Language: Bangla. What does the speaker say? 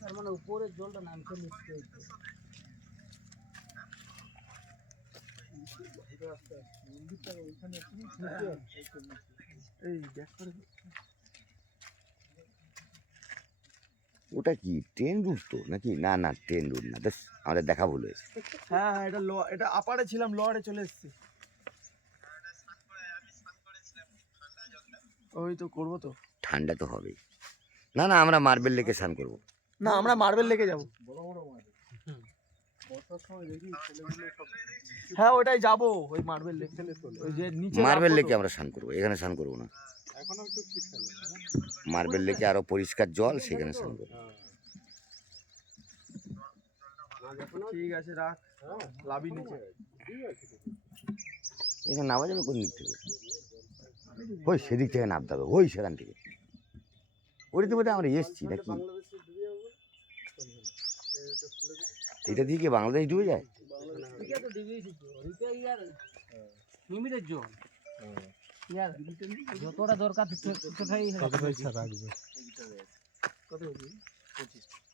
তার মানে উপরের জলটা নামছে নিচে। ওটা কি ট্রেন রুট তো নাকি? না না, ট্রেন রুট না, ব্যাস আমাদের দেখা ভুল হয়েছে। হ্যাঁ হ্যাঁ, এটা আপারে ছিলাম, লোয়ারে চলে এসেছি। ওই তো করবো তো। ঠান্ডা তো হবেই। না না, আমরা মার্বেল লেকে স্নান করবো। না, আমরা মার্বেল লেকে যাবো। হ্যাঁ ওইটাই যাবো, ওই মার্বেল লেক। ওই যে নিচে মার্বেল নামবো লেকে তো। আমরা স্নান করবো, এখানে স্নান করবো না। মার্বেল লেকে আরো পরিষ্কার জল, সেখানে স্নান করবো। ঠিক আছে, রাখ। লাভি নিচে। এখানে নামা যাবে কোন দিক থেকে? ওই সেদিক থেকে নামতে হবে, ওই সেখান থেকে। ওইটাতে বোধহয় আমরা এসছি নাকি? এটা দিয়ে কি বাংলাদেশ ডুবে যায়? যতটা দরকার ততটাই রাখবে। কত? 25।